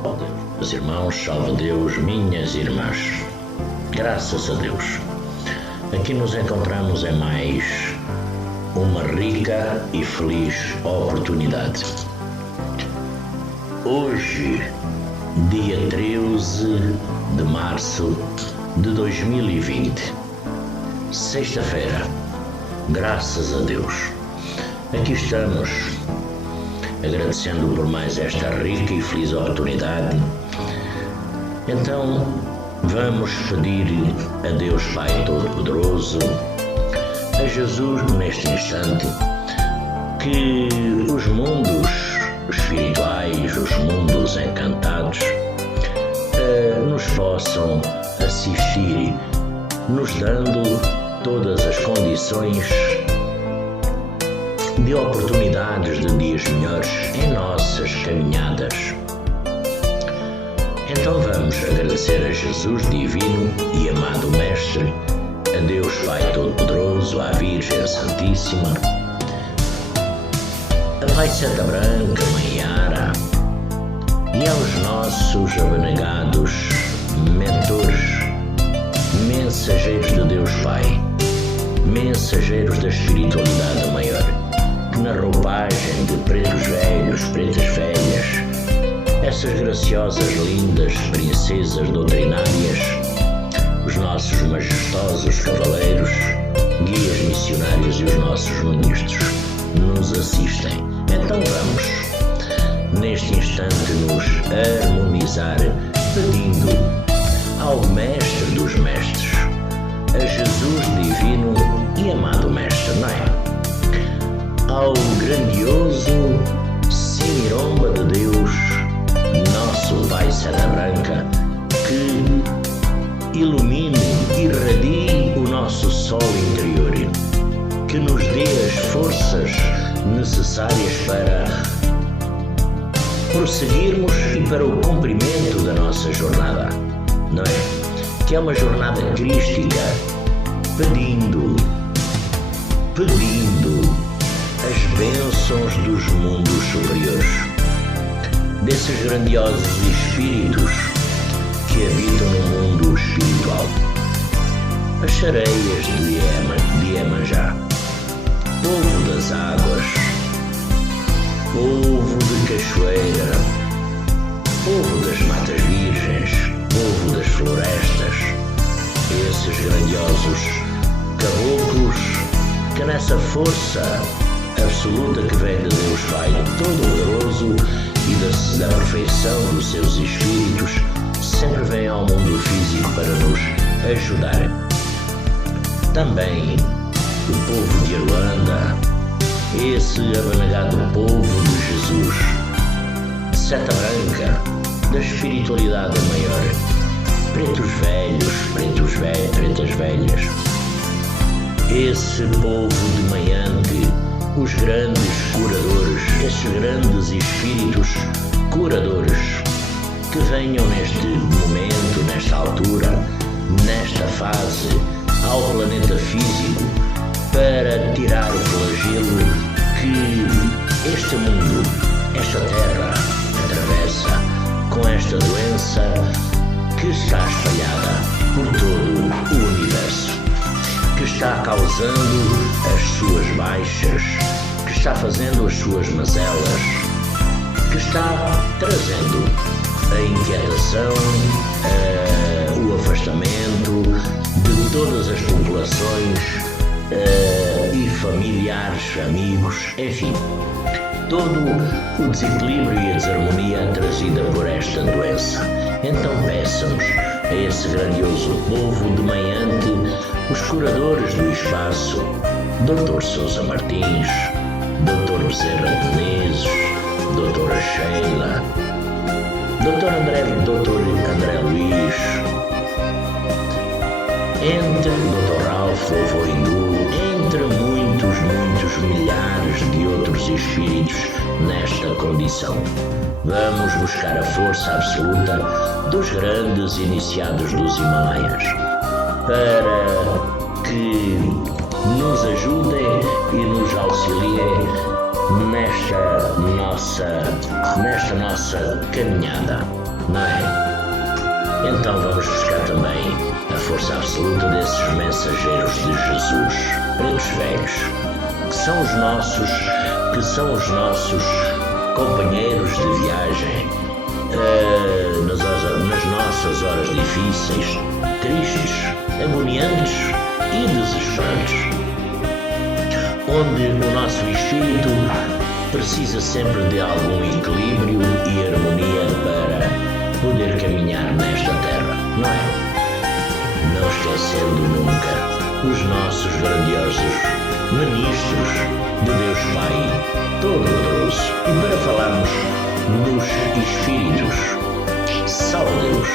Meus irmãos, salve Deus, minhas irmãs. Graças a Deus. Aqui nos encontramos em mais uma rica e feliz oportunidade. Hoje, dia 13 de março de 2020, sexta-feira, graças a Deus. Aqui estamos, agradecendo por mais esta rica e feliz oportunidade. Então, vamos pedir a Deus Pai Todo-Poderoso, a Jesus neste instante, que os mundos espirituais, os mundos encantados, nos possam assistir, nos dando todas as condições de oportunidades de dias melhores em nossas caminhadas. Então vamos agradecer a Jesus divino e amado Mestre, a Deus Pai Todo-Poderoso, à Virgem Santíssima, a Pai Santa Branca, Mãe Yara, e aos nossos abnegados mentores, mensageiros de Deus Pai, mensageiros da espiritualidade maior, que na roupagem de pretos velhos, pretas velhas, essas graciosas, lindas princesas doutrinárias, os nossos majestosos cavaleiros, guias missionários e os nossos ministros nos assistem. Então vamos, neste instante, nos harmonizar, pedindo ao Mestre dos Mestres, a Jesus divino e amado Mestre, não é? Ao grandioso Cimiromba de Deus, nosso Pai Santa Branca, que ilumine e irradie o nosso sol interior, que nos dê as forças necessárias para prosseguirmos e para o cumprimento da nossa jornada, não é? Que é uma jornada crística, pedindo as bênçãos dos mundos superiores, desses grandiosos espíritos que habitam no mundo espiritual, as sereias de Iemanjá, povo das águas, povo de cachoeira, povo das matas virgens, povo das florestas, esses grandiosos caboclos que nessa força absoluta que vem de Deus Pai Todo-Poderoso e da perfeição dos seus espíritos, sempre vem ao mundo físico para nos ajudar. Também o povo de Irlanda, esse abnegado povo de Jesus, de Santa Branca, da espiritualidade maior, pretos velhos, pretas velhas, esse povo de Maiante, os grandes curadores, esses grandes espíritos curadores, que venham neste momento, nesta altura, nesta fase, ao planeta físico, para tirar o flagelo que este mundo, esta terra, atravessa com esta doença que está espalhada por todo o universo, que está causando as suas baixas, que está fazendo as suas mazelas, que está trazendo a inquietação, o afastamento de todas as populações e familiares, amigos, enfim, todo o desequilíbrio e a desarmonia trazida por esta doença. Então peçamos a esse grandioso povo de Maiante, os curadores do espaço, Dr. Sousa Martins, Dr. Bezerra de Menezes, Doutora Sheila, Dr. André Luiz, entre Dr. Ralph, Vovô Hindu, entre muitos milhares de outros espíritos nesta condição. Vamos buscar a força absoluta dos grandes iniciados dos Himalaias para que nos ajudem e nos auxiliem nesta nossa caminhada. não é? Então vamos buscar também a força absoluta desses mensageiros de Jesus, pretos velhos, que são os nossos companheiros de viagem nas nossas horas difíceis, tristes, agoniantes e desesperantes, onde o nosso espírito precisa sempre de algum equilíbrio e harmonia para poder caminhar nesta terra, não é? Não esquecendo nunca os nossos grandiosos ministros de Deus Pai Todo-Poderoso. E para falarmos dos espíritos, salve Deus,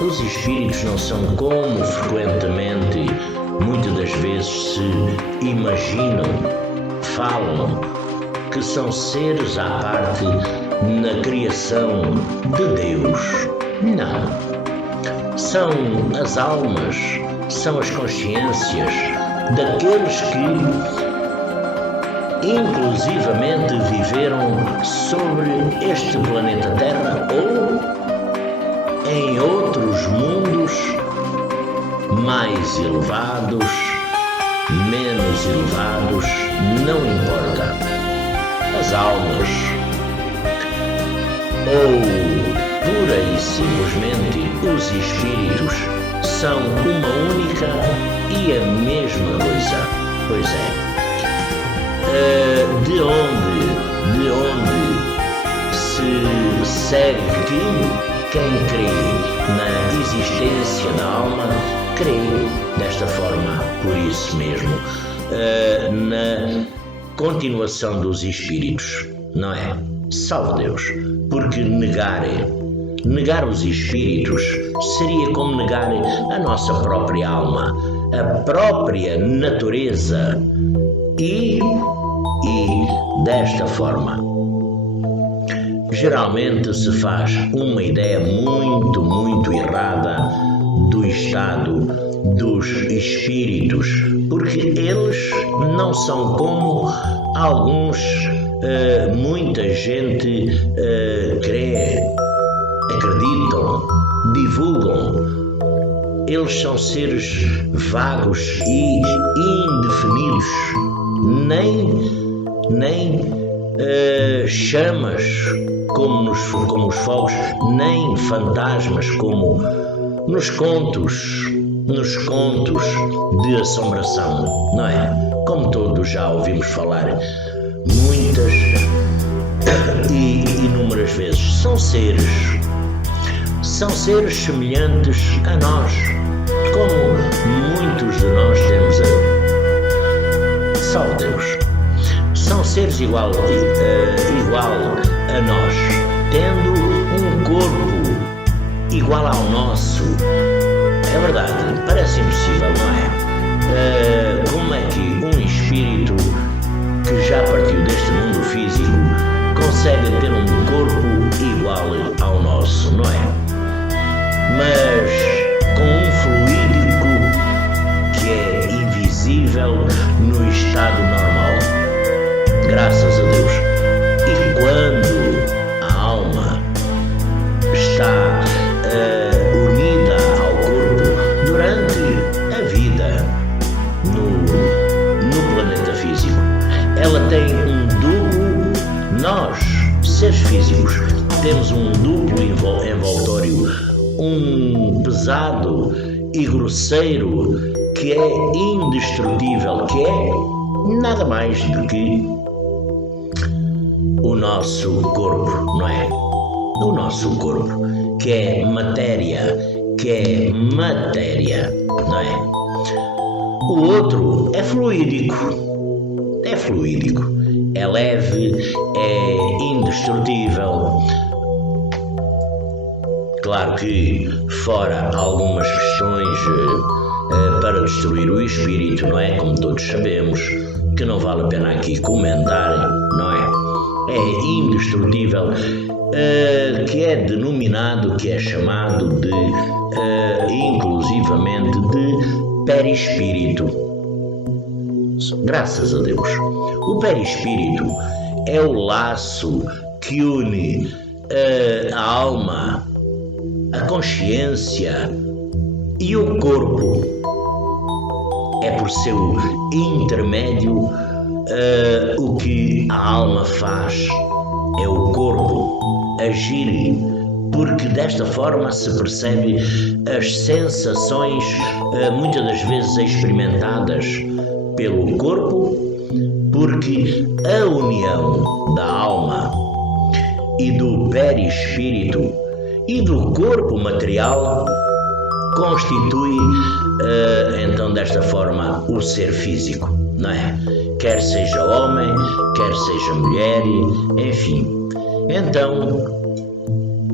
os espíritos não são como frequentemente, muitas das vezes se imaginam, falam, que são seres à parte na criação de Deus. Não. São as almas, são as consciências daqueles que inclusivamente viveram sobre este planeta Terra ou em outros mundos mais elevados, menos elevados, não importa. As almas, ou pura e simplesmente os espíritos, são uma única e a mesma coisa. Pois é. De onde se segue que quem crê na existência da alma crê desta forma, por isso mesmo, na continuação dos espíritos, não é? Salve Deus, porque negar os espíritos seria como negar a nossa própria alma, a própria natureza e desta forma geralmente se faz uma ideia muito errada do estado dos espíritos, porque eles não são como alguns, muita gente crê, acreditam, divulgam. Eles são seres vagos e indefinidos, nem chamas como os fogos, nem fantasmas como nos contos de assombração, não é? Como todos já ouvimos falar muitas e inúmeras vezes, são seres semelhantes a nós, como muitos de nós temos salve Deus, são seres igual a nós, tendo um corpo igual ao nosso. É verdade, parece impossível, não é? Como é que um espírito que já partiu deste mundo físico consegue ter um corpo igual ao nosso, não é? Mas com um fluídico que é invisível no estado normal, graças a Deus. E quando a alma está unida ao corpo durante a vida no planeta físico, ela tem um duplo, nós, seres físicos, temos um duplo envoltório, um pesado e grosseiro que é indestrutível, que é nada mais do que o nosso corpo, não é? O nosso corpo, que é matéria, não é? O outro é fluídico, é leve, é indestrutível. Claro que fora algumas questões para destruir o espírito, não é? Como todos sabemos, que não vale a pena aqui comentar, não é? É indestrutível, que é denominado, que é chamado de, inclusivamente, de perispírito. Graças a Deus. O perispírito é o laço que une a alma, a consciência e o corpo. É por seu intermédio o que a alma faz, é o corpo agir, porque desta forma se percebe as sensações muitas das vezes experimentadas pelo corpo, porque a união da alma e do perispírito e do corpo material constitui então desta forma o ser físico, não é? Quer seja homem, quer seja mulher, enfim. Então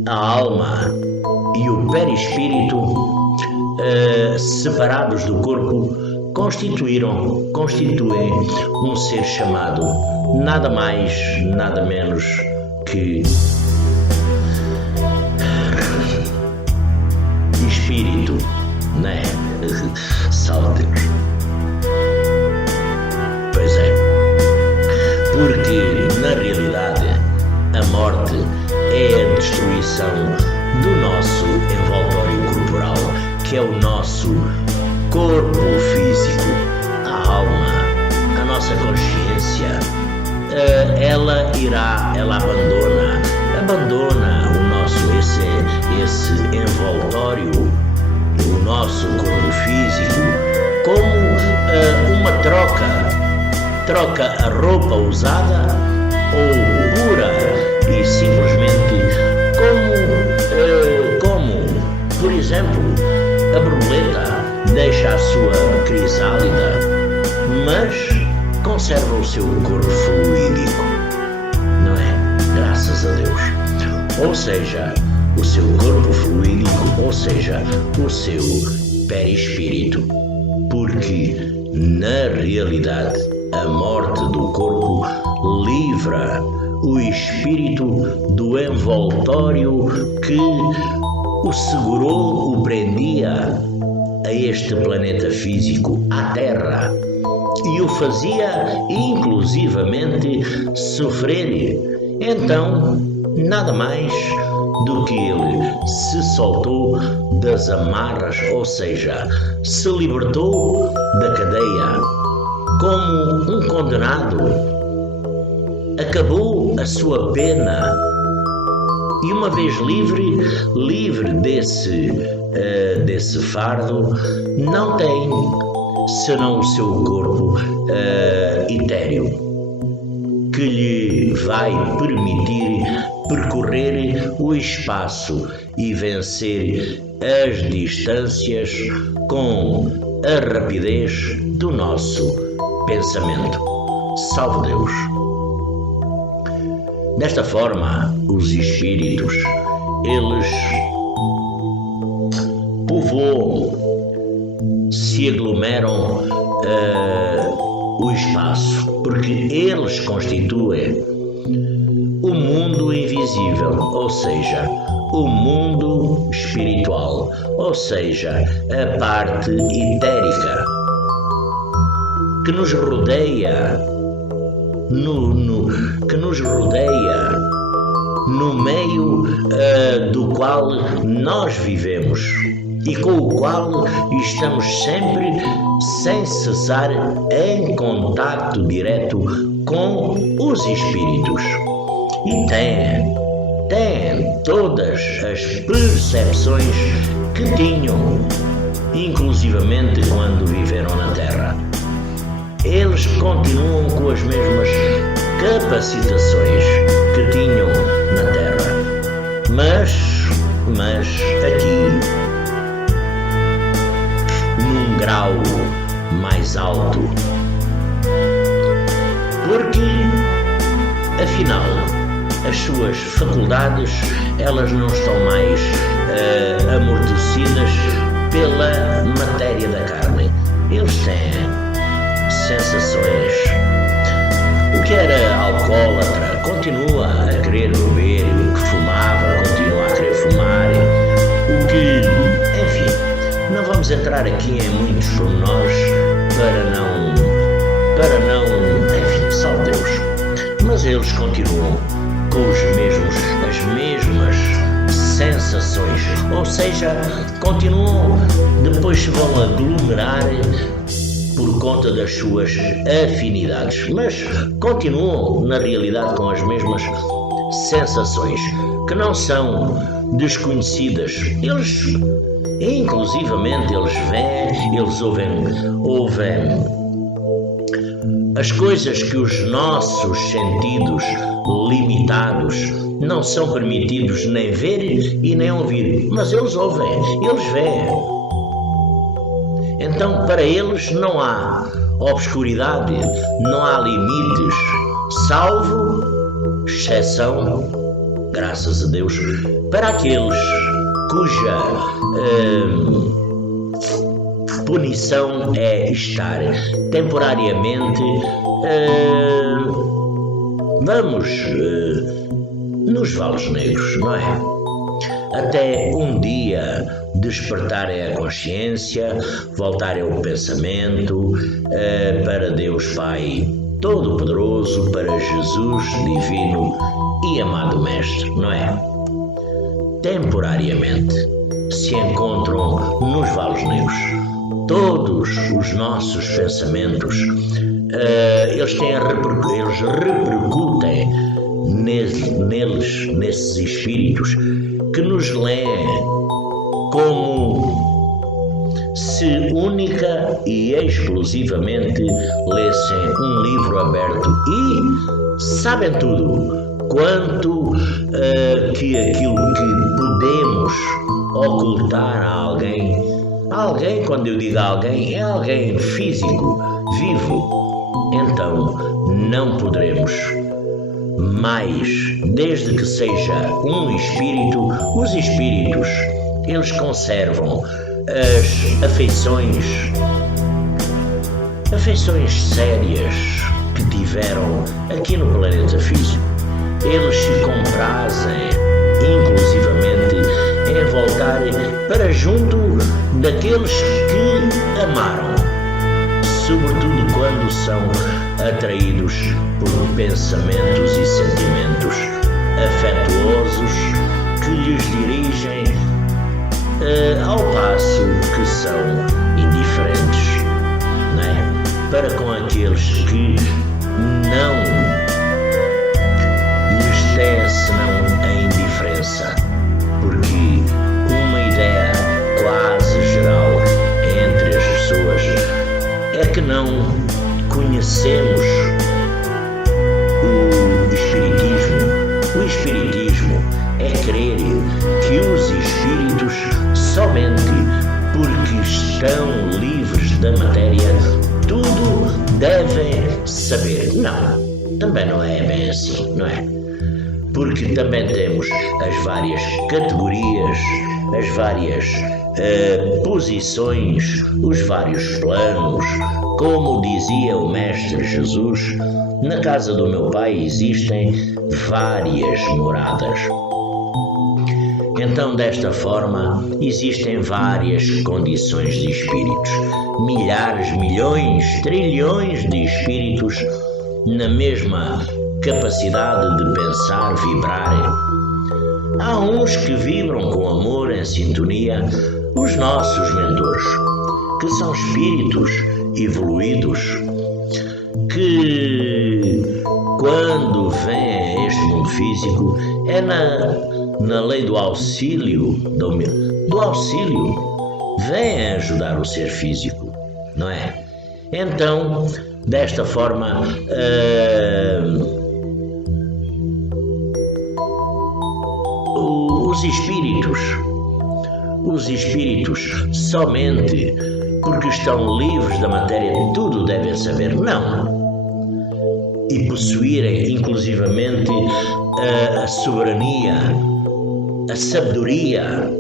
a alma e o perispírito separados do corpo constituem um ser chamado nada mais, nada menos que espírito, né? Salve Deus. Pois é, porque na realidade a morte é a destruição do nosso envoltório corporal, que é o nosso corpo físico, a alma, a nossa consciência. Ela abandona o nosso esse envoltório, o nosso corpo físico, como uma troca a roupa usada ou pura e simplesmente como por exemplo a borboleta deixa a sua crisálida, mas conserva o seu corpo fluídico, não é? Graças a Deus. Ou seja, o seu corpo fluídico, ou seja, o seu perispírito. Porque, na realidade, a morte do corpo livra o espírito do envoltório que o segurou, o prendia a este planeta físico, à Terra, e o fazia inclusivamente sofrer. Então, nada mais do que ele se soltou das amarras, ou seja, se libertou da cadeia como um condenado, acabou a sua pena e uma vez livre desse fardo, não tem senão o seu corpo etéreo, que lhe vai permitir percorrer o espaço e vencer as distâncias com a rapidez do nosso pensamento. Salve Deus! Desta forma, os espíritos, eles povoam, se aglomeram o espaço, porque eles constituem o mundo invisível, ou seja, o mundo espiritual, ou seja, a parte etérica que nos rodeia, no meio do qual nós vivemos e com o qual estamos sempre, sem cessar, em contacto direto com os espíritos. E têm todas as percepções que tinham, inclusivamente quando viveram na Terra. Eles continuam com as mesmas capacitações que tinham na Terra, mas aqui, num grau mais alto, porque afinal as suas faculdades, elas não estão mais amortecidas pela matéria da carne. Eles têm sensações. O que era alcoólatra continua a querer beber, o que fumava continua a querer fumar, o que, enfim, não vamos entrar aqui em muitos pormenores para não, enfim, só Deus. Mas eles continuam com as mesmas sensações, ou seja, continuam, depois se vão aglomerar por conta das suas afinidades, mas continuam na realidade com as mesmas sensações, que não são desconhecidas. Eles, inclusivamente, eles ouvem as coisas que os nossos sentidos limitados não são permitidos nem ver e nem ouvir, mas eles ouvem, eles veem. Então, para eles não há obscuridade, não há limites, salvo exceção, graças a Deus, para aqueles cuja punição é estar temporariamente, nos vales negros, não é? Até um dia despertarem a consciência, voltarem ao pensamento para Deus Pai Todo-Poderoso, para Jesus Divino e amado Mestre, não é? Temporariamente se encontram nos vales negros. Todos os nossos pensamentos, eles repercutem nesses espíritos que nos leem como se única e exclusivamente lessem um livro aberto e sabem tudo quanto que aquilo que podemos ocultar a alguém, quando eu digo alguém, é alguém físico, vivo, então não poderemos. Mas, desde que seja um espírito, os espíritos, eles conservam as afeições sérias que tiveram aqui no planeta físico. Eles se comprazem, inclusivamente, em voltarem para junto daqueles que amaram, sobretudo quando são atraídos por pensamentos e sentimentos afetuosos que lhes dirigem ao passo que são indiferentes, não é? Para com aqueles que não lhes têm senão a indiferença, porque uma ideia quase geral entre as pessoas é que não conhecemos o Espiritismo. O Espiritismo é crer que os espíritos, somente porque estão livres da matéria, tudo devem saber. Não, também não é bem assim, não é? Porque também temos as várias categorias, as várias posições, os vários planos. Como dizia o Mestre Jesus, na casa do meu Pai existem várias moradas. Então, desta forma, existem várias condições de espíritos, milhares, milhões, trilhões de espíritos na mesma capacidade de pensar, vibrar. Há uns que vibram com amor, em sintonia, os nossos mentores, que são espíritos evoluídos, que quando vêm a este mundo físico é na lei do auxílio, do auxílio, vêm ajudar o ser físico, não é? Então, desta forma, os espíritos somente porque estão livres da matéria tudo devem saber, não. E possuírem inclusivamente a soberania, a sabedoria,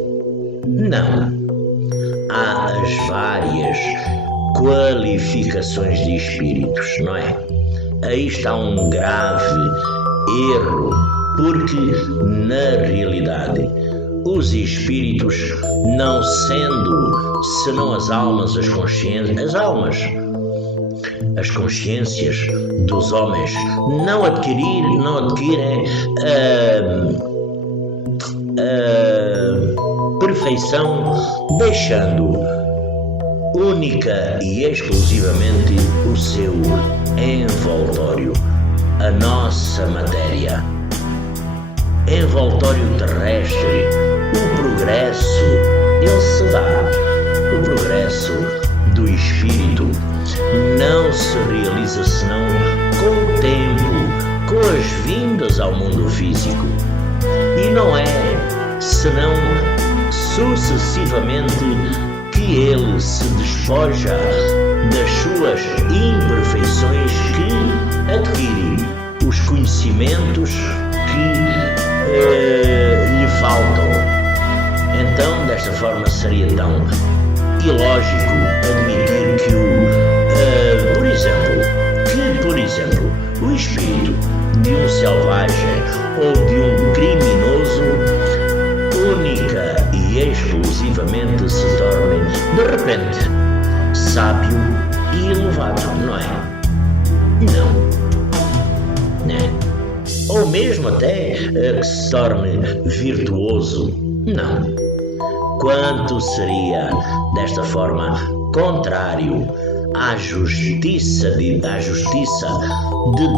não. Há as várias qualificações de espíritos, não é? Aí está um grave erro, porque na realidade os espíritos, não sendo senão as almas, as consciências, as almas, as consciências dos homens não adquirem a perfeição, deixando única e exclusivamente o seu envoltório, a nossa matéria. Envoltório terrestre, o progresso, ele se dá. O progresso do espírito não se realiza senão com o tempo, com as vindas ao mundo físico. E não é senão sucessivamente que ele se despoja das suas imperfeições, que adquire os conhecimentos que lhe faltam. Então, desta forma, seria tão ilógico admitir que, por exemplo, o espírito de um selvagem ou de um criminoso única e exclusivamente se torne, de repente, sábio e elevado, não é? Não. Né? Ou mesmo até que se torne virtuoso. Não. Quanto seria, desta forma, contrário à justiça de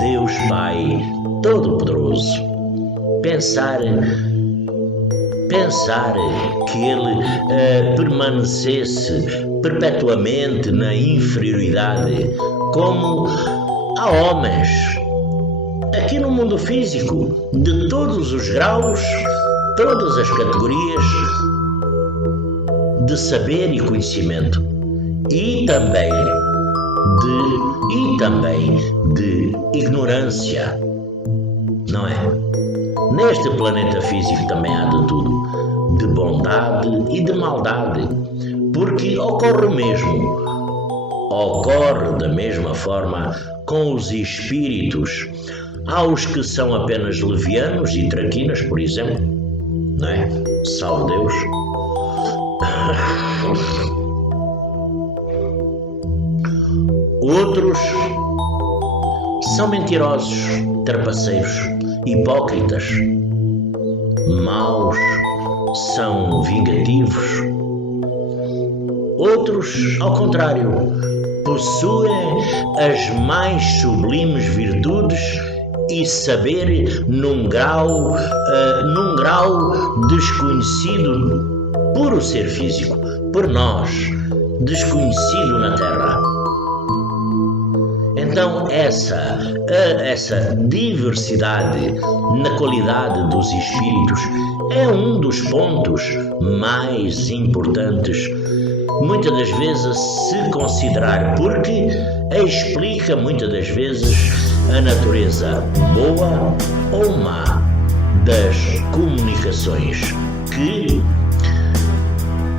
Deus Pai Todo-Poderoso. Pensar que ele permanecesse perpetuamente na inferioridade, como há homens aqui no mundo físico, de todos os graus, todas as categorias de saber e conhecimento, e também de ignorância, não é? Neste planeta físico também há de tudo, de bondade e de maldade, porque ocorre da mesma forma com os espíritos. Há os que são apenas levianos e traquinas, por exemplo, não é? Salve Deus. Outros são mentirosos, trapaceiros, hipócritas, maus, são vingativos. Outros, ao contrário, possuem as mais sublimes virtudes e saber num grau desconhecido por o ser físico, por nós, desconhecido na Terra. Então essa diversidade na qualidade dos espíritos é um dos pontos mais importantes, muitas das vezes, a se considerar, porque explica muitas das vezes a natureza boa ou má das comunicações que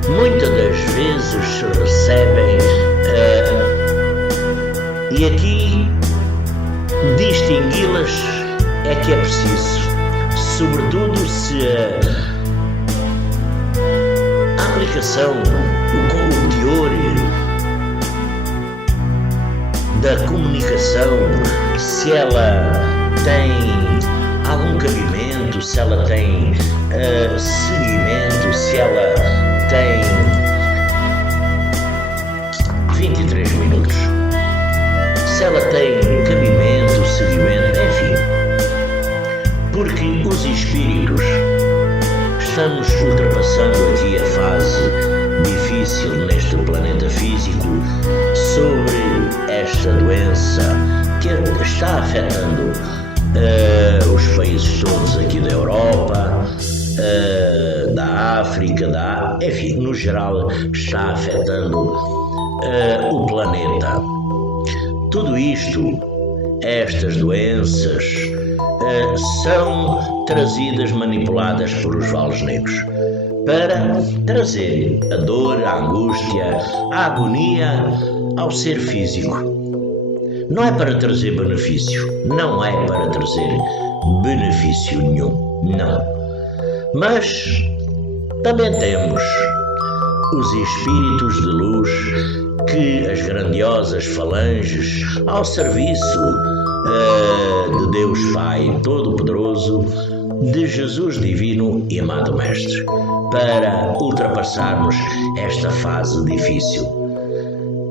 muitas das vezes se recebem, e aqui distingui-las é que é preciso, sobretudo se a aplicação, o teor da comunicação, se ela tem algum cabimento, se ela tem seguimento, se ela tem 23 minutos, se ela tem cabimento, seguimento, enfim, porque os espíritos, estamos ultrapassando aqui a fase difícil neste planeta físico sobre esta doença que está afetando os países todos aqui da Europa, da África, enfim, no geral está afetando o planeta. Tudo isto, estas doenças, são trazidas, manipuladas por os valos negros para trazer a dor, a angústia, a agonia ao ser físico. Não é para trazer benefício, não é para trazer benefício nenhum, não. Mas também temos os espíritos de luz que as grandiosas falanges ao serviço de Deus Pai Todo-Poderoso, de Jesus Divino e Amado Mestre, para ultrapassarmos esta fase difícil.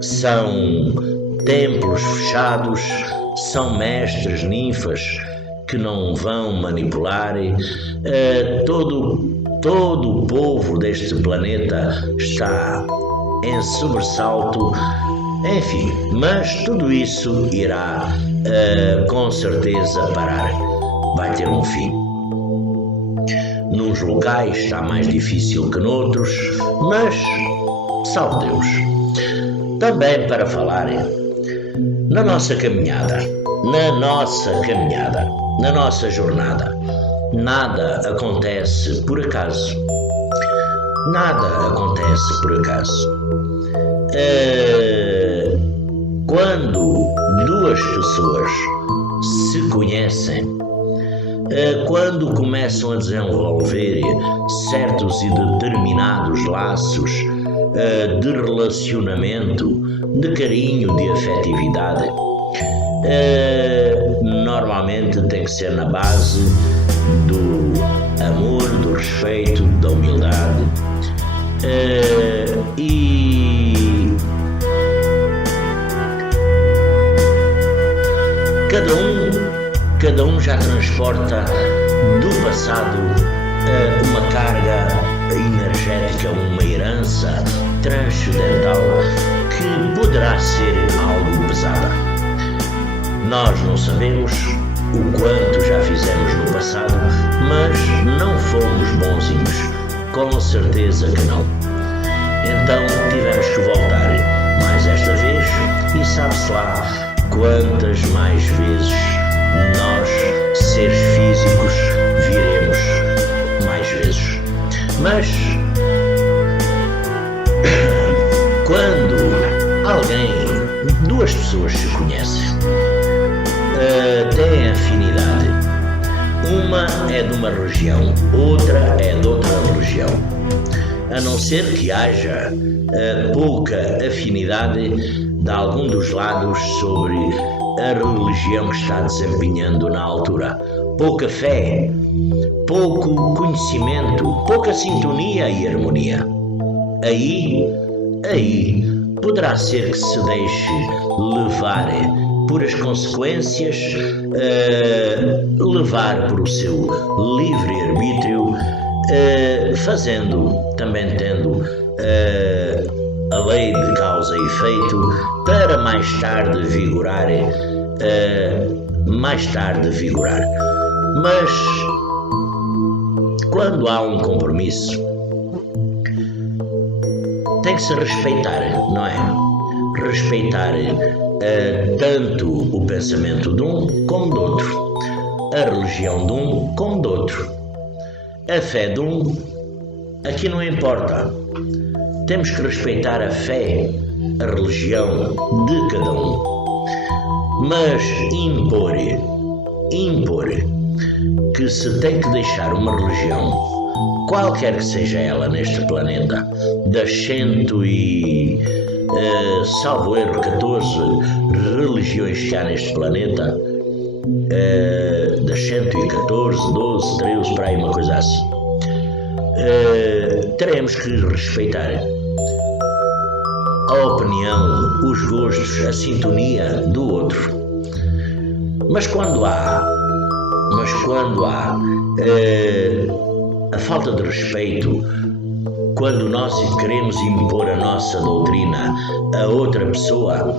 São templos fechados, são mestres, ninfas que não vão manipular. Todo o povo deste planeta está em sobressalto. Enfim, mas tudo isso irá com certeza parar. Vai ter um fim. Nos locais está mais difícil que noutros, mas salve Deus. Também para falar na nossa caminhada, na nossa jornada, nada acontece por acaso. Nada acontece por acaso. Quando duas pessoas se conhecem, quando começam a desenvolver certos e determinados laços de relacionamento, de carinho, de afetividade, normalmente tem que ser na base do amor, do respeito, da humildade, e cada um já transporta do passado uma carga energética, uma herança transcendental que poderá ser algo pesada. Nós não sabemos o quanto já fizemos no passado, mas não fomos bonzinhos, com certeza que não. Então tivemos que voltar mais esta vez, e sabe-se lá quantas mais vezes nós, seres físicos, viremos mais vezes. Mas quando duas pessoas se conhecem, têm afinidade, uma é de uma religião, outra é de outra religião, a não ser que haja pouca afinidade de algum dos lados sobre a religião que está desempenhando na altura, pouca fé, pouco conhecimento, pouca sintonia e harmonia. Aí poderá ser que se deixe levar por as consequências, levar por o seu livre-arbítrio, também tendo a lei de causa e efeito, para mais tarde vigorar. Mas quando há um compromisso, tem que se respeitar, não é? Respeitar tanto o pensamento de um como do outro, a religião de um como do outro, a fé de um. Aqui não importa. Temos que respeitar a fé, a religião de cada um. Mas impor que se tem que deixar uma religião, qualquer que seja ela neste planeta, das salvo erro, 14 religiões que há neste planeta, das 114, 12, 13, para aí uma coisa assim, teremos que respeitar a opinião, os gostos, a sintonia do outro. Mas quando há a falta de respeito, quando nós queremos impor a nossa doutrina a outra pessoa,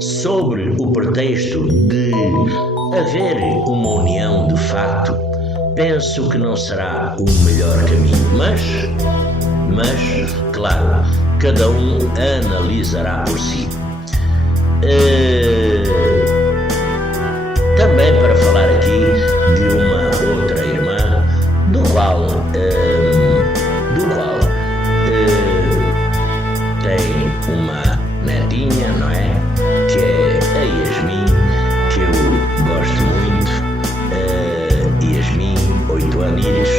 sobre o pretexto de haver uma união de facto, penso que não será o melhor caminho. Mas claro, cada um analisará por si. Também para falar aqui de uma outra irmã, do qual tem uma netinha, não é? Que é a Yasmin, que eu gosto muito. Yasmin, 8 aninhos,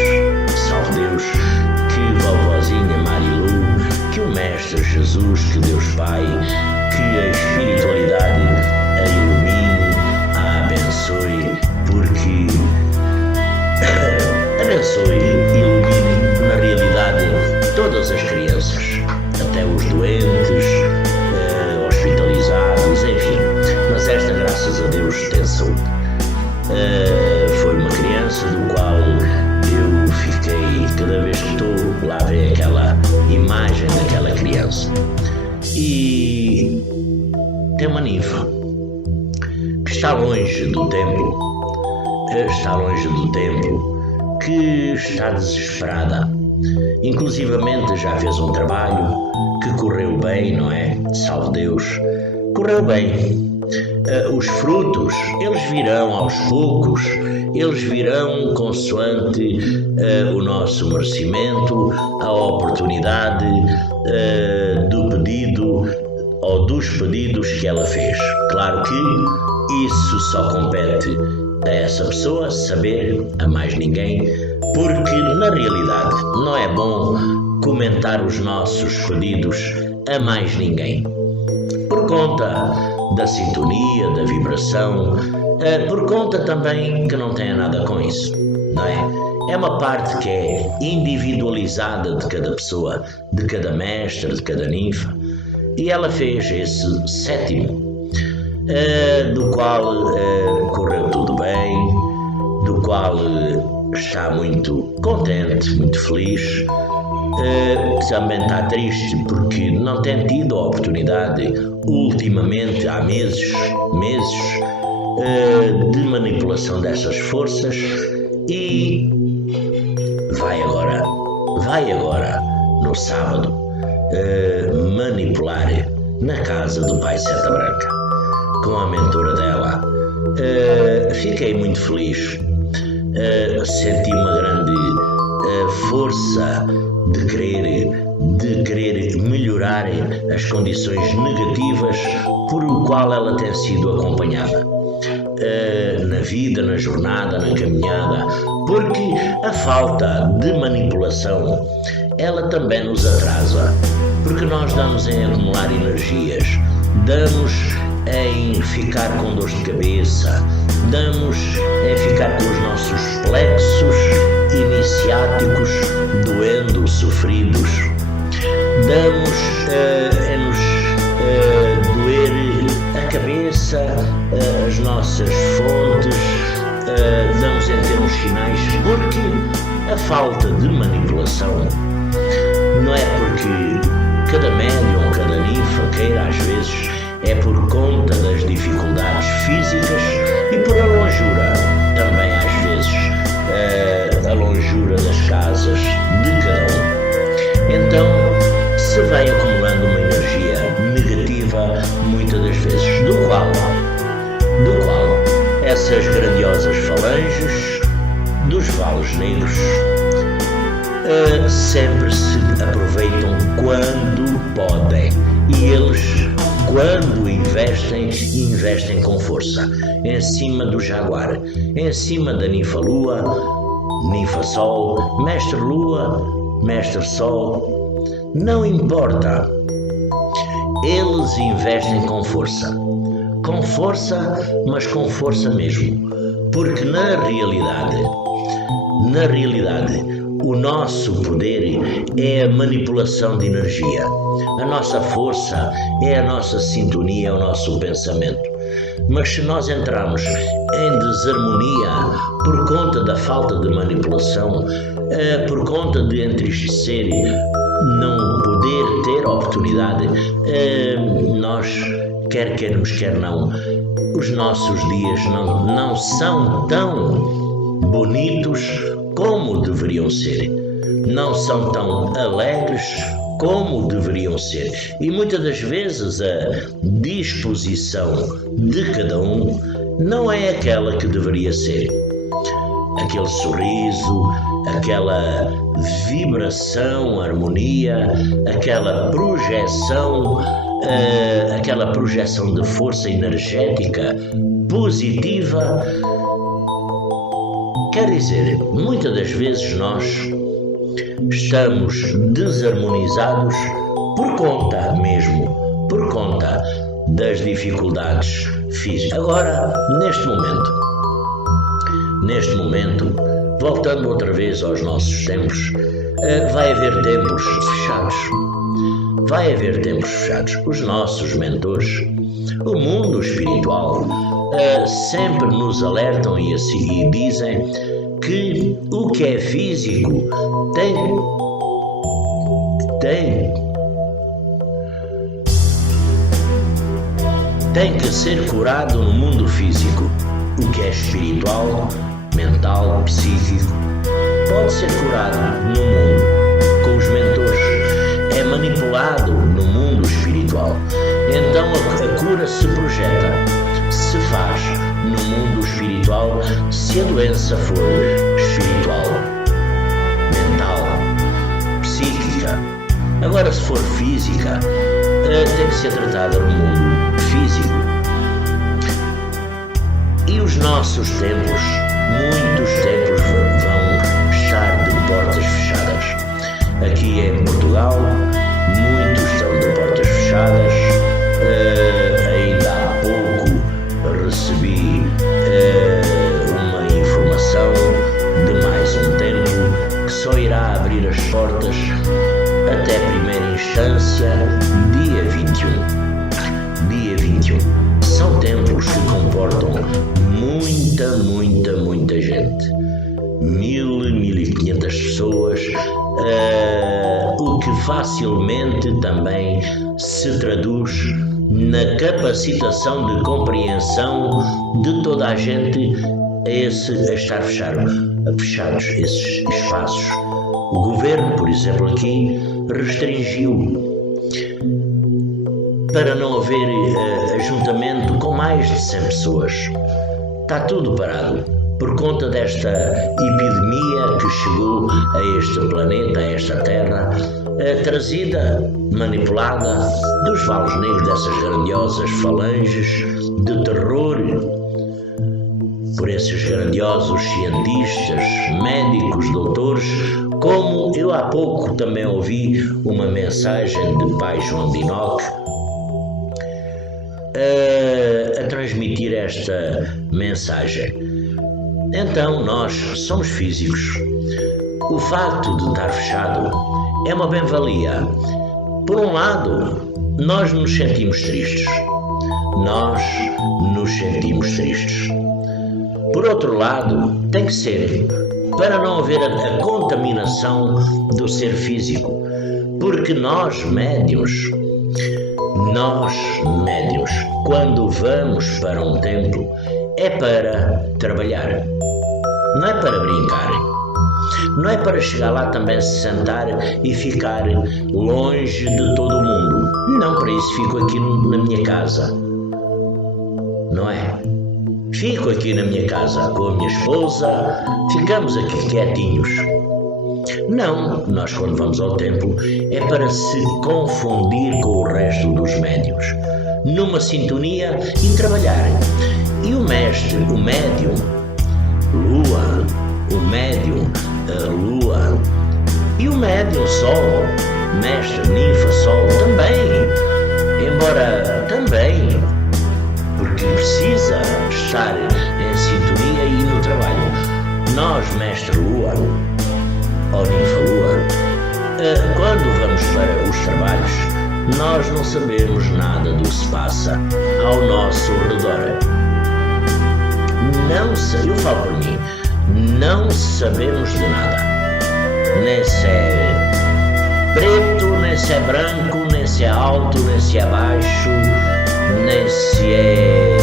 salve Deus, que vovozinha Marilu, que o Mestre Jesus, que Deus Pai, que a espiritualidade a ilumine, a abençoe, porque abençoe e ilumine na realidade todas as crianças, até os doentes, hospitalizados, enfim. Mas esta, graças a Deus, tem saúde. Foi uma criança do qual eu fiquei, cada vez que estou lá, ver aquela imagem daquela criança. E tem uma ninfa que está longe do templo, que está desesperada. Inclusivamente já fez um trabalho que correu bem, não é? Salve Deus, correu bem. Os frutos, eles virão aos poucos, eles virão consoante o nosso merecimento, a oportunidade do pedido ou dos pedidos que ela fez. Claro que isso só compete a essa pessoa saber, a mais ninguém, porque na realidade não é bom comentar os nossos pedidos a mais ninguém, por conta da sintonia, da vibração, por conta também que não tenha nada com isso, não é? É uma parte que é individualizada de cada pessoa, de cada mestre, de cada ninfa, e ela fez esse 7º, do qual correu tudo bem, do qual está muito contente, muito feliz. Também está triste porque não tem tido a oportunidade ultimamente, há meses, de manipulação dessas forças, e vai agora no sábado manipular na casa do Pai Seta Branca com a mentora dela. Fiquei muito feliz, senti uma grande força de querer melhorar as condições negativas por o qual ela tem sido acompanhada na vida, na jornada, na caminhada, porque a falta de manipulação, ela também nos atrasa, porque nós damos em acumular energias, damos em ficar com dor de cabeça, damos em ficar com os nossos plexos iniciáticos doendo, sofridos, damos em nos doer a cabeça, as nossas fontes, damos em ter uns sinais, porque a falta de manipulação não é porque cada médium, cada ninfa queira, às vezes é por conta das dificuldades físicas e por a longura, também às vezes a longura das casas de cada um. Então se vai acumulando uma energia negativa, muitas das vezes, do qual essas grandiosas falanges dos valos negros sempre se aproveitam quando podem, e eles, quando investem com força em cima do jaguar, em cima da ninfa lua, ninfa sol, mestre lua, mestre sol, não importa, eles investem com força, mas com força mesmo, porque na realidade o nosso poder é a manipulação de energia. A nossa força é a nossa sintonia, o nosso pensamento. Mas se nós entrarmos em desarmonia por conta da falta de manipulação, por conta de entristecer, não poder ter oportunidade, nós, quer queiramos, quer não, os nossos dias não são tão bonitos como deveriam ser, não são tão alegres como deveriam ser, e muitas das vezes a disposição de cada um não é aquela que deveria ser. Aquele sorriso, aquela vibração, harmonia, aquela projeção de força energética positiva. Quer dizer, muitas das vezes nós estamos desarmonizados por conta das dificuldades físicas. Agora, neste momento, voltando outra vez aos nossos tempos, vai haver tempos fechados. Vai haver tempos fechados. Os nossos mentores, o mundo espiritual, sempre nos alertam e dizem que o que é físico tem que ser curado no mundo físico. O que é espiritual, mental, psíquico, pode ser curado no mundo com os mentores. É manipulado no mundo espiritual. Então a cura se projeta, se faz no mundo espiritual, se a doença for espiritual, mental, psíquica. Agora, se for física, tem que ser tratada no mundo físico. E os nossos templos, muitos templos vão estar de portas fechadas. Aqui em Portugal, muitos estão de portas fechadas. Ainda há pouco recebi uma informação de mais um templo que só irá abrir as portas até primeira instância, dia 21. São templos que comportam muita gente. 1.500 pessoas, o que facilmente também se traduz na capacitação de compreensão de toda a gente a estar fechados esses espaços. O governo, por exemplo, aqui restringiu para não haver ajuntamento com mais de 100 pessoas. Está tudo parado por conta desta epidemia que chegou a este planeta, a esta Terra, trazida, manipulada dos valos negros, dessas grandiosas falanges de terror, por esses grandiosos cientistas, médicos, doutores, como eu há pouco também ouvi uma mensagem de Pai João de Enoque a transmitir esta mensagem. Então, nós somos físicos. O facto de estar fechado é uma bem-valia. Por um lado, nós nos sentimos tristes. Por outro lado, tem que ser para não haver a contaminação do ser físico, porque nós médiuns, quando vamos para um templo, é para trabalhar, não é para brincar, não é para chegar lá também se sentar e ficar longe de todo o mundo. Não, para isso fico aqui na minha casa, não é? Fico aqui na minha casa com a minha esposa, ficamos aqui quietinhos. Não, nós quando vamos ao templo é para se confundir com o resto dos médiuns, numa sintonia e trabalhar. E o mestre, o médium, lua, o médium, a lua, e o médium sol, mestre, ninfa, sol, também, embora também, porque precisa estar em sintonia e no trabalho. Nós, mestre lua, ou ninfa lua, quando vamos para os trabalhos, nós não sabemos nada do que se passa ao nosso redor. Eu falo por mim, não sabemos de nada. Nem se é preto, nem se é branco, nem se é alto, nem se é baixo, nem se é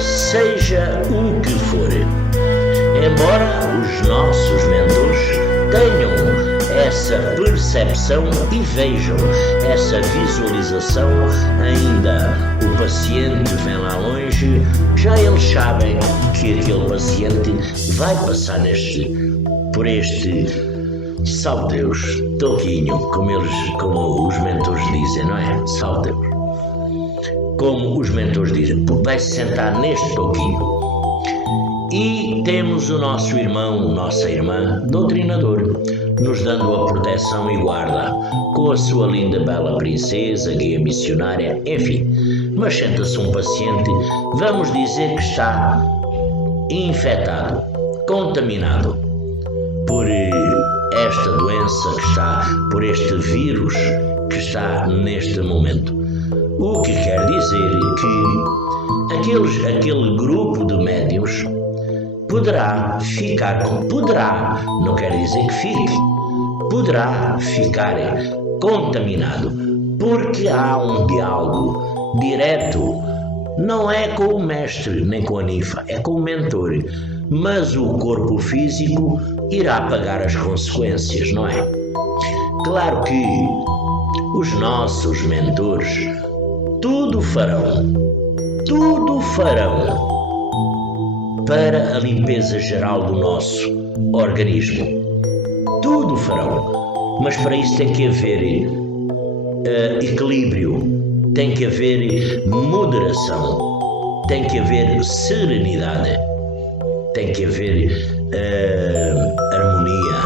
seja o que for. Embora os nossos mentores tenham essa percepção e vejam essa visualização, ainda o paciente vem lá longe, já eles sabem que aquele paciente vai passar por este, salve Deus, toquinho, como os mentores dizem, não é? Salve Deus. Como os mentores dizem, vai se sentar neste toquinho. E temos o nosso irmão, nossa irmã, doutrinador, nos dando a proteção e guarda, com a sua linda bela princesa, guia missionária, enfim. Mas senta-se um paciente, vamos dizer que está infectado, contaminado por esta doença que está, por este vírus que está neste momento. O que quer dizer que aquele grupo de médiuns poderá ficar, não quer dizer que fique, poderá ficar contaminado, porque há um diálogo direto, não é com o mestre nem com a ninfa, é com o mentor, mas o corpo físico irá pagar as consequências, não é? Claro que os nossos mentores tudo farão para a limpeza geral do nosso organismo. Tudo farão. Mas para isso tem que haver equilíbrio, tem que haver moderação, tem que haver serenidade, tem que haver harmonia.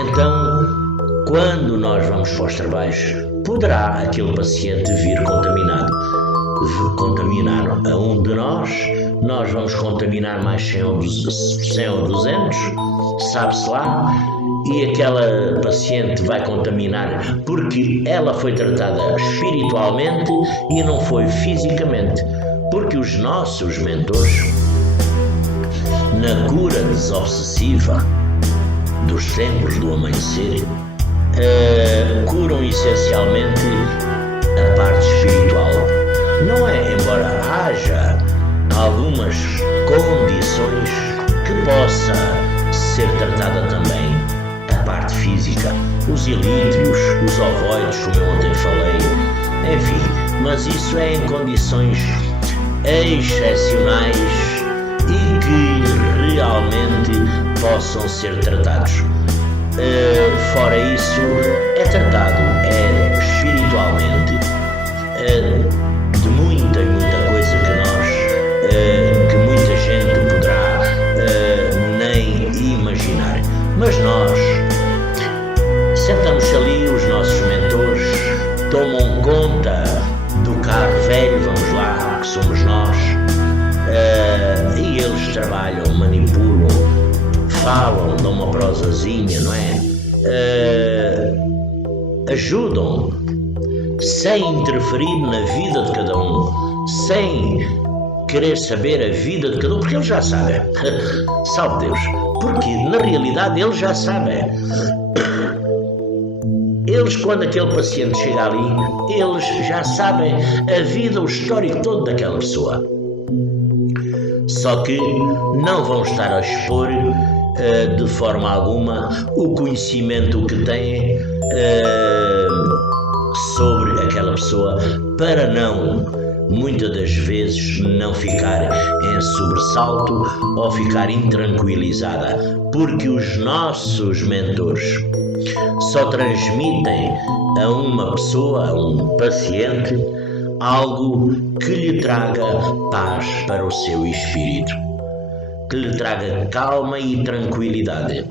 Então, quando nós vamos para os trabalhos, poderá aquele paciente vir contaminar a um de nós vamos contaminar mais 100 ou 200, sabe-se lá, e aquela paciente vai contaminar porque ela foi tratada espiritualmente e não foi fisicamente, porque os nossos mentores, na cura desobsessiva dos tempos do amanhecer, curam essencialmente a parte espiritual. Não é, embora haja algumas condições que possa ser tratada também a parte física, os ilítrios, os ovoides, como eu ontem falei, enfim, mas isso é em condições excepcionais e que realmente possam ser tratados. Fora isso, é tratado espiritualmente de muita coisa que muita gente poderá nem imaginar. Mas nós sentamos ali, os nossos mentores tomam conta do carro velho, vamos lá, que somos nós, e eles trabalham, manipulam, falam, dão uma prosazinha, não é? Ajudam, sem interferir na vida de cada um, sem querer saber a vida de cada um, porque eles já sabem. Salve Deus, porque na realidade eles já sabem. Eles, quando aquele paciente chega ali, eles já sabem a vida, o histórico todo daquela pessoa. Só que não vão estar a expor de forma alguma o conhecimento que têm sobre aquela pessoa, para não, muitas das vezes, não ficar em sobressalto ou ficar intranquilizada, porque os nossos mentores só transmitem a uma pessoa, a um paciente, algo que lhe traga paz para o seu espírito, que lhe traga calma e tranquilidade.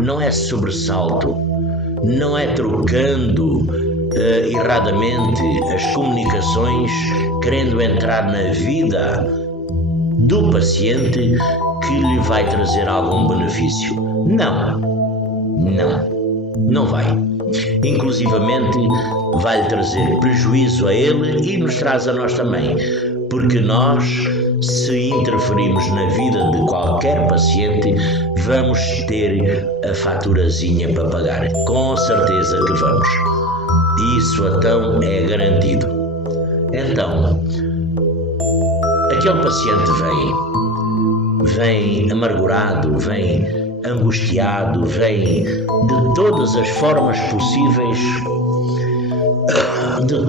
Não é sobressalto, não é trocando erradamente as comunicações, querendo entrar na vida do paciente, que lhe vai trazer algum benefício. Não vai. Inclusivamente vai-lhe trazer prejuízo a ele e nos traz a nós também, porque nós, se interferimos na vida de qualquer paciente, vamos ter a faturazinha para pagar, com certeza que vamos. Isso então é garantido. Então, aquele paciente vem amargurado, vem angustiado, vem de todas as formas possíveis, de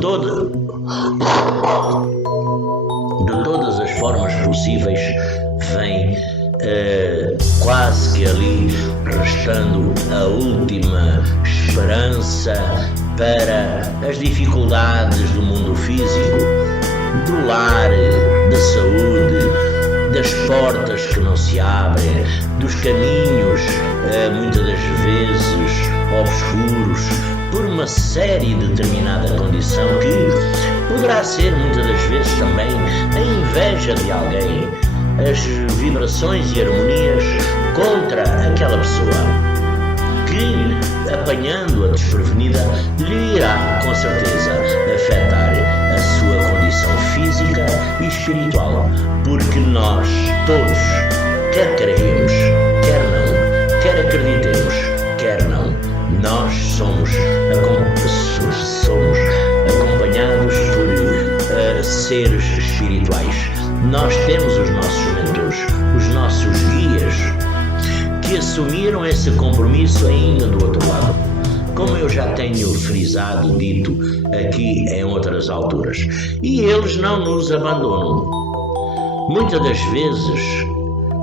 todas as formas possíveis, vem quase que ali restando a última esperança para as dificuldades do mundo físico, do lar, da saúde, das portas que não se abrem, dos caminhos, muitas das vezes obscuros, por uma série de determinada condição que poderá ser muitas das vezes também a inveja de alguém, as vibrações e harmonias contra aquela pessoa que, apanhando-a desprevenida, lhe irá com certeza afetar a sua condição física e espiritual, porque nós todos, quer queremos, quer não, quer acreditemos, quer não, nós somos acompanhados por seres espirituais. Nós temos os nossos mentores, os nossos guias, que assumiram esse compromisso ainda do outro lado. Como eu já tenho frisado, dito aqui em outras alturas, e eles não nos abandonam. Muitas das vezes,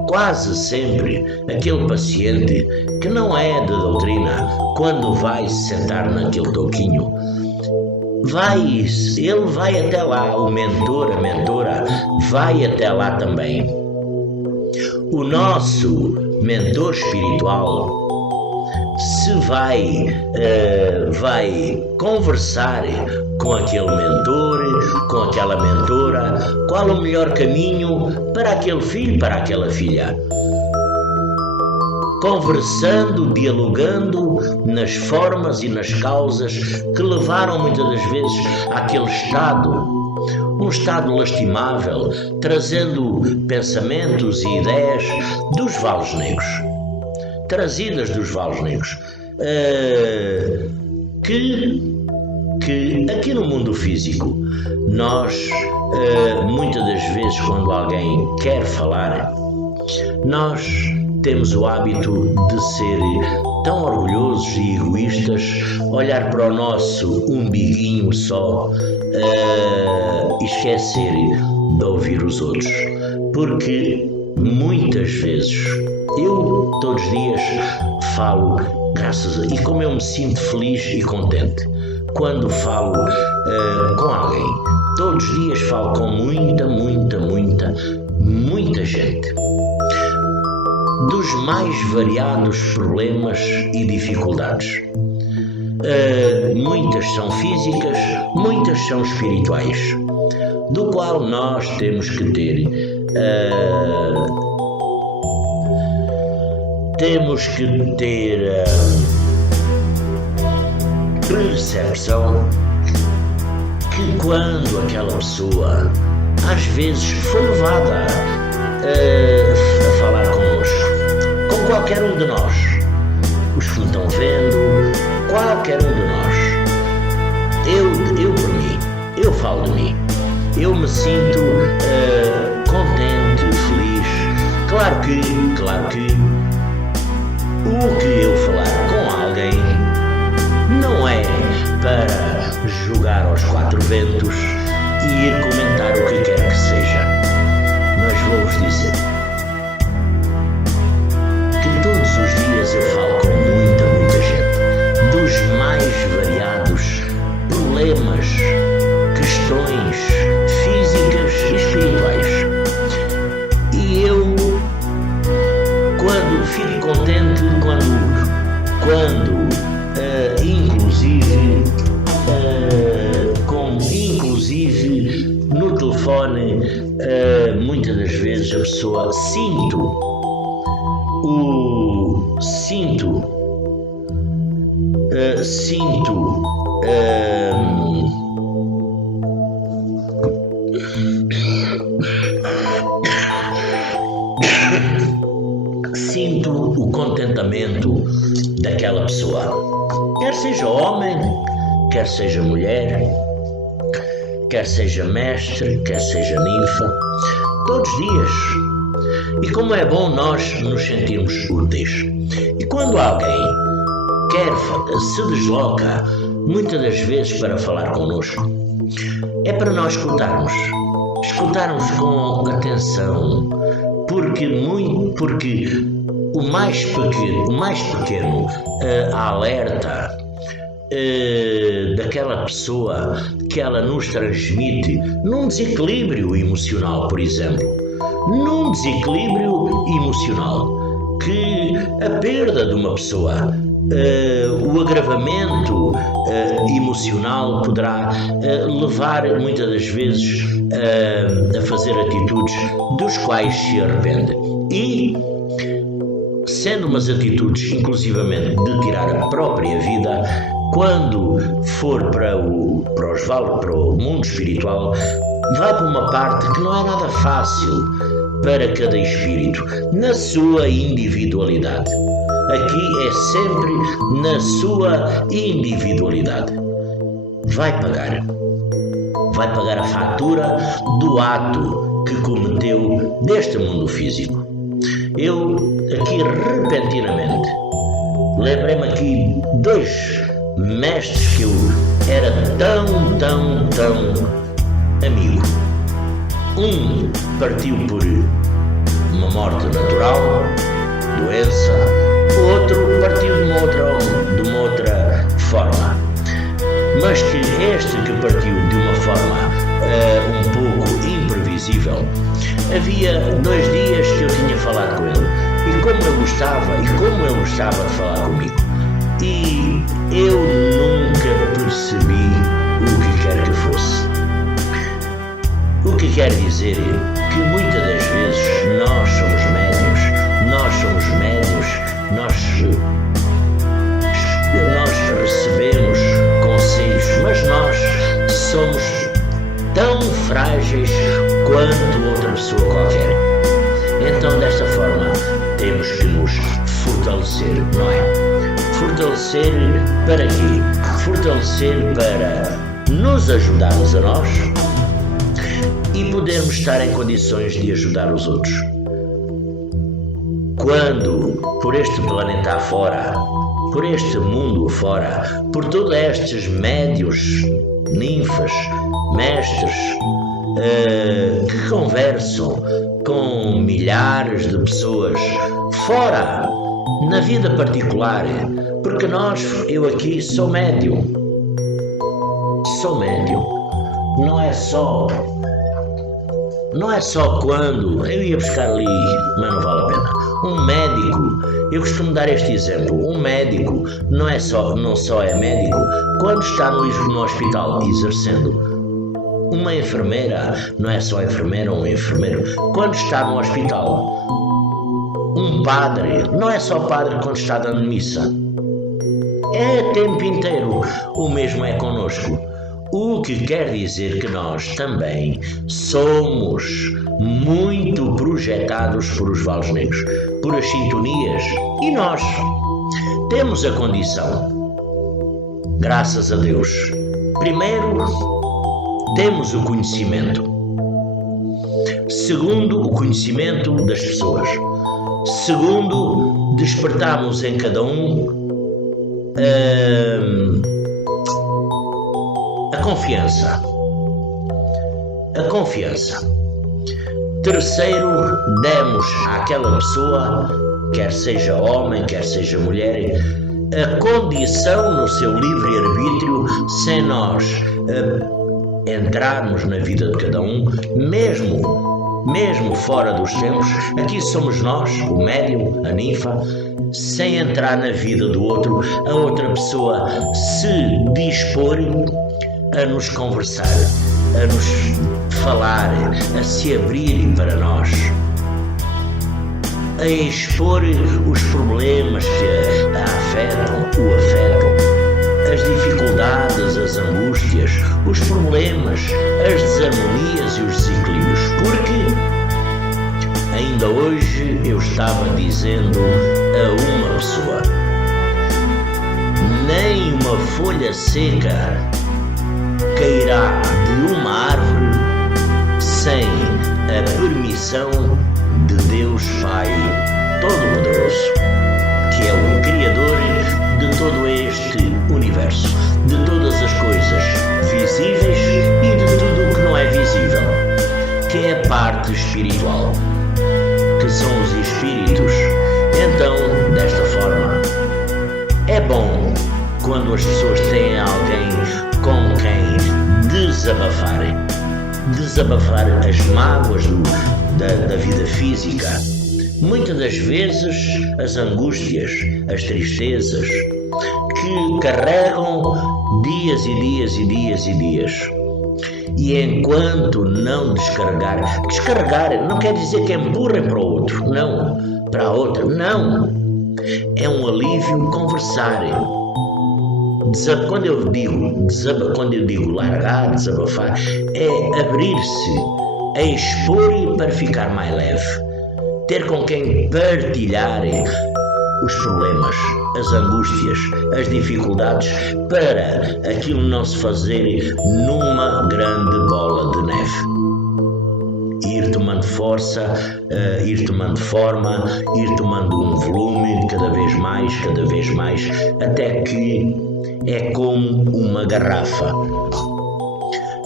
quase sempre, aquele paciente que não é de doutrina, quando vai se sentar naquele toquinho, ele vai até lá, o mentor, a mentora, vai até lá também. O nosso mentor espiritual se vai conversar com aquele mentor, com aquela mentora, qual o melhor caminho para aquele filho, para aquela filha. Conversando, dialogando nas formas e nas causas que levaram muitas das vezes àquele estado, um estado lastimável, trazendo pensamentos e ideias dos vales negros, trazidas dos vales negros, que aqui no mundo físico nós, muitas das vezes, quando alguém quer falar, nós temos o hábito de ser tão orgulhosos e egoístas, olhar para o nosso umbiguinho só e esquecer de ouvir os outros. Porque muitas vezes, eu todos os dias falo, e como eu me sinto feliz e contente quando falo com alguém. Todos os dias falo com muita gente, dos mais variados problemas e dificuldades. Muitas são físicas, muitas são espirituais, do qual nós temos que ter percepção que quando aquela pessoa às vezes foi levada a falar connosco, com qualquer um de nós, os que me estão vendo, qualquer um de nós, eu por mim, eu falo de mim, eu me sinto contente, feliz. Claro que o que eu falar com alguém não é para jogar aos quatro ventos e ir comentar o que quer que seja, mas vou-vos dizer que todos os dias eu falo com muita gente, dos mais variados problemas, questões físicas e espirituais, e eu, quando fico contente, inclusive no telefone, muitas das vezes a pessoa sinto o contentamento daquela pessoa, quer seja homem, quer seja mulher, quer seja mestre, quer seja ninfa, todos os dias. E como é bom nós nos sentirmos úteis. E quando alguém se desloca muitas das vezes para falar connosco, é para nós escutarmos com atenção, porque o mais pequeno alerta daquela pessoa que ela nos transmite num desequilíbrio emocional, por exemplo, num desequilíbrio emocional, que a perda de uma pessoa, o agravamento emocional poderá levar muitas das vezes a fazer atitudes dos quais se arrepende. E, sendo umas atitudes inclusivamente de tirar a própria vida, quando for para o mundo espiritual, vai para uma parte que não é nada fácil para cada espírito, na sua individualidade. Aqui é sempre na sua individualidade. Vai pagar a fatura do ato que cometeu deste mundo físico. Eu, aqui repentinamente, lembrei-me aqui 2 mestres que eu era tão amigo. Um partiu por uma morte natural, doença, outro partiu de uma outra forma. Mas que este que partiu de uma forma um pouco imprevisível, havia 2 dias que eu tinha falado com ele, e como ele gostava de falar comigo, e eu nunca percebi o que quer que fosse. O que quer dizer que muitas das vezes nós somos médios, nós recebemos conselhos, mas nós somos tão frágeis quanto outra pessoa qualquer. Então, desta forma, temos que nos fortalecer, não é? Fortalecer para quê? Fortalecer para nos ajudarmos a nós e podermos estar em condições de ajudar os outros. Quando, por este planeta afora, por este mundo afora, por todos estes médios, ninfas, mestres, que conversam com milhares de pessoas fora, na vida particular, porque eu aqui sou médium. Não é só quando eu ia buscar ali, mas não vale a pena. Um médico, eu costumo dar este exemplo, um médico não só é médico quando está no hospital exercendo. Uma enfermeira não é só enfermeira ou um enfermeiro quando está no hospital. Um padre não é só padre quando está dando missa. É o tempo inteiro. O mesmo é connosco. O que quer dizer que nós também somos muito projetados por os vales negros, por as sintonias, e nós temos a condição, graças a Deus. Primeiro, temos o conhecimento. Segundo, o conhecimento das pessoas. Segundo, despertamos em cada um a confiança. Terceiro, demos àquela pessoa, quer seja homem, quer seja mulher, a condição no seu livre-arbítrio, sem nós entrarmos na vida de cada um, mesmo fora dos tempos. Aqui somos nós, o médium, a ninfa, sem entrar na vida do outro, a outra pessoa se dispor a nos conversar, a nos falar, a se abrir para nós, a expor os problemas que a afetam, o afetam, as dificuldades, as angústias, os problemas, as desarmonias e os desequilíbrios, porque ainda hoje eu estava dizendo a uma pessoa: nem uma folha seca cairá de uma árvore sem a permissão de Deus Pai Todo-Poderoso, que é o Criador de todo este universo, de todas as coisas visíveis e de tudo o que não é visível, que é a parte espiritual, que são os espíritos. Então, desta forma, é bom quando as pessoas têm alguém com quem desabafarem, desabafar as mágoas da vida física. Muitas das vezes as angústias, as tristezas que carregam dias e dias e dias e dias. E enquanto não descarregar não quer dizer que empurrem para o outro, não, para a outra, não. É um alívio conversarem. Quando eu digo largar, desabafar, é abrir-se, é expor para ficar mais leve, ter com quem partilharem os problemas, as angústias, as dificuldades, para aquilo não se fazer numa grande bola de neve. Ir tomando força, ir tomando forma, ir tomando um volume cada vez mais, até que é como uma garrafa.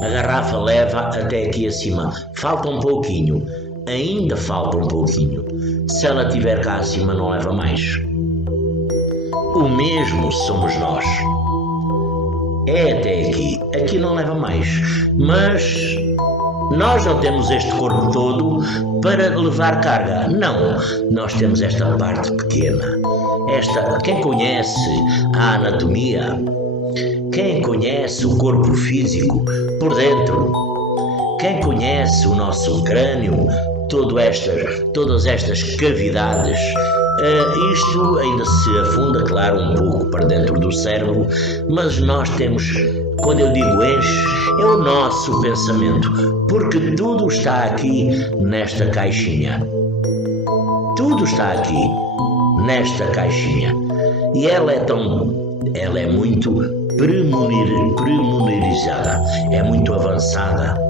A garrafa leva até aqui acima. Falta um pouquinho, ainda falta um pouquinho. Se ela estiver cá acima, não leva mais. O mesmo somos nós. É até aqui não leva mais. Mas nós não temos este corpo todo para levar carga. Não, nós temos esta parte pequena. Quem conhece a anatomia, quem conhece o corpo físico por dentro, quem conhece o nosso crânio, todas estas cavidades, isto ainda se afunda, claro, um pouco para dentro do cérebro, mas nós temos, quando eu digo enche, é o nosso pensamento, porque tudo está aqui nesta caixinha. Tudo está aqui nesta caixinha. E ela é muito premonirizada, é muito avançada.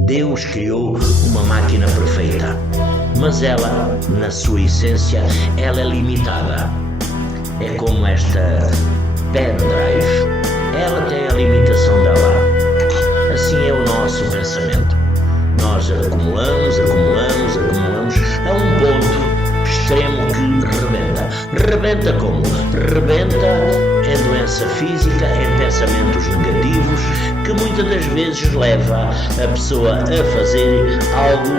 Deus criou uma máquina perfeita, mas ela, na sua essência, ela é limitada. É como esta pendrive, ela tem a limitação dela. Assim é o nosso pensamento. Nós acumulamos a um ponto extremo que rebenta. Rebenta como? Rebenta em doença física, em pensamentos negativos, que muitas das vezes leva a pessoa a fazer algo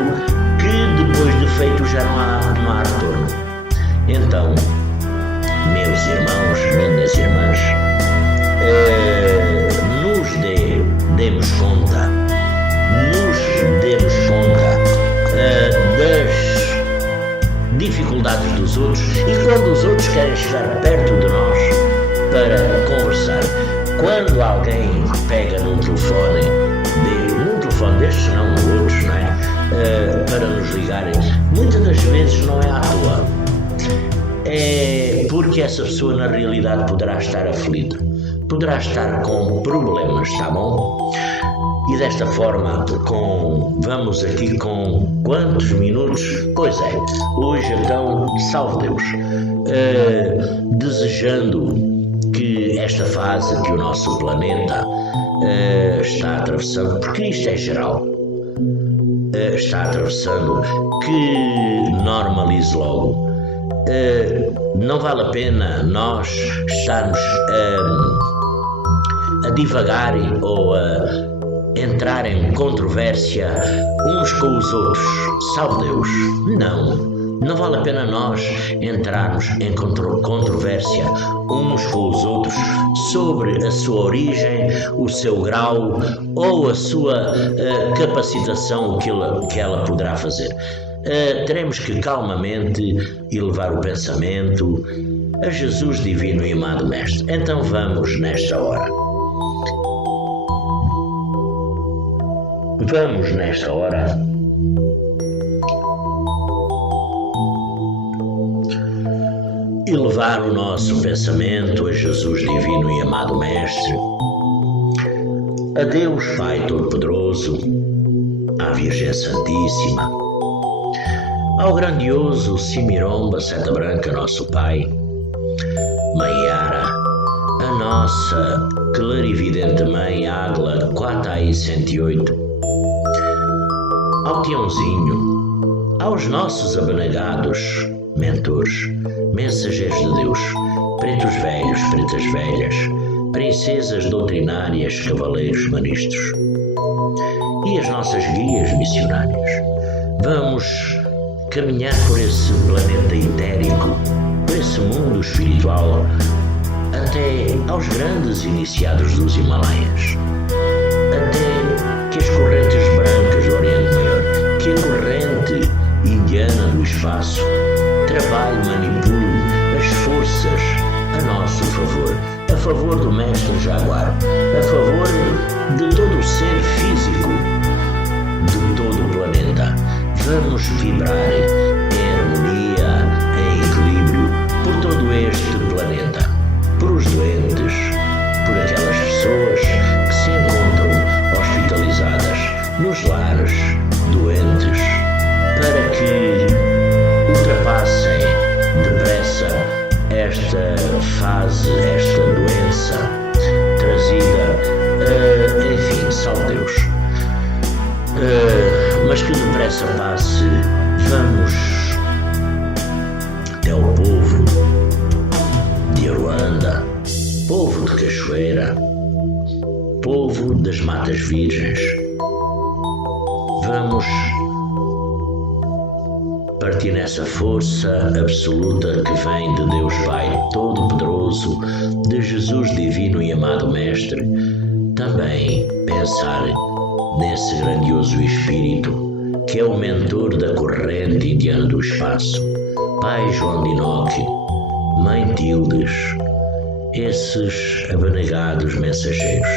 que depois de feito já não há retorno. Então, meus irmãos, minhas irmãs, demos conta das dificuldades dos outros, e quando os outros querem chegar perto de nós para conversar, quando alguém pega num telefone destes, não outros, não é? Para nos ligarem, muitas das vezes não é à toa, é porque essa pessoa na realidade poderá estar aflita, poderá estar com problemas, tá bom? E desta forma, vamos aqui com quantos minutos? Pois é, hoje então, salve Deus, desejando que esta fase que o nosso planeta está atravessando, porque isto é geral, está atravessando, que normalize logo. Não vale a pena nós estarmos a divagar ou a entrar em controvérsia uns com os outros, salve Deus. Não vale a pena nós entrarmos em controvérsia uns com os outros sobre a sua origem, o seu grau ou a sua capacitação, o que ela poderá fazer. Teremos que calmamente elevar o pensamento a Jesus divino e amado Mestre. Então vamos nesta hora. Elevar o nosso pensamento a Jesus divino e amado Mestre, a Deus Pai Todo-Poderoso, à Virgem Santíssima, ao grandioso Simiromba Seta Branca, nosso Pai, Mãe Yara, a nossa clarividente Mãe Águila Quatai 108, ao Tiãozinho, aos nossos abnegados mentores, mensageiros de Deus, pretos velhos, pretas velhas, princesas doutrinárias, cavaleiros maristos, e as nossas guias missionárias. Vamos caminhar por esse planeta etérico, por esse mundo espiritual, até aos grandes iniciados dos Himalaias, até que as correntes brancas do Oriente Maior, que a corrente indiana do espaço trabalhe, manipule as forças a nosso favor, a favor do Mestre Jaguar, a favor de todo o ser físico de todo o planeta. Vamos vibrar em harmonia, em equilíbrio por todo este planeta, por os doentes, por aquelas pessoas que se encontram hospitalizadas nos lares doentes, para que ultrapassem depressa esta fase, esta doença trazida, enfim, salve Deus. Mas que depressa passe. Vamos até o povo de Aruanda, povo de Cachoeira, povo das Matas Virgens. Vamos partir nessa força absoluta que vem de Deus Pai Todo-Poderoso, de Jesus Divino e Amado Mestre. Também pensar nesse grandioso Espírito que é o mentor da corrente indiana do espaço, Pai João de Enoque, Mãe Tildes, esses abnegados mensageiros,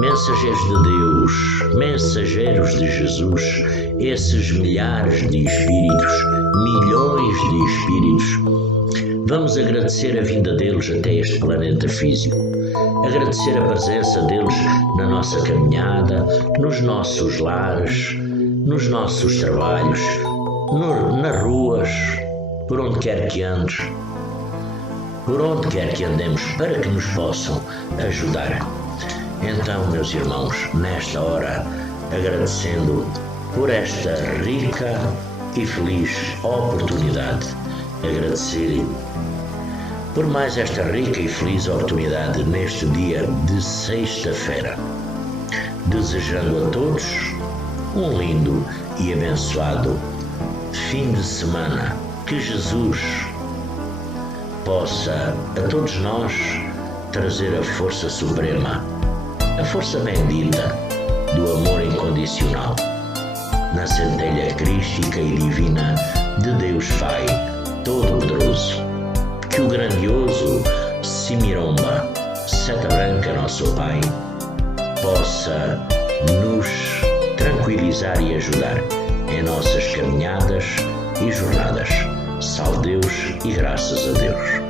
mensageiros de Deus, mensageiros de Jesus, esses milhares de espíritos, milhões de espíritos. Vamos agradecer a vinda deles até este planeta físico, agradecer a presença deles na nossa caminhada, nos nossos lares, nos nossos trabalhos, nas ruas, por onde quer que andes, por onde quer que andemos, para que nos possam ajudar. Então, meus irmãos, nesta hora, agradecendo por esta rica e feliz oportunidade, agradecer por mais esta rica e feliz oportunidade neste dia de sexta-feira, desejando a todos um lindo e abençoado fim de semana, que Jesus possa a todos nós trazer a força suprema, a força bendita do amor incondicional, na centelha crística e divina de Deus Pai Todo-Poderoso. Que o grandioso Simiromba, Seta Branca, nosso Pai, possa nos tranquilizar e ajudar em nossas caminhadas e jornadas. Salve Deus e graças a Deus.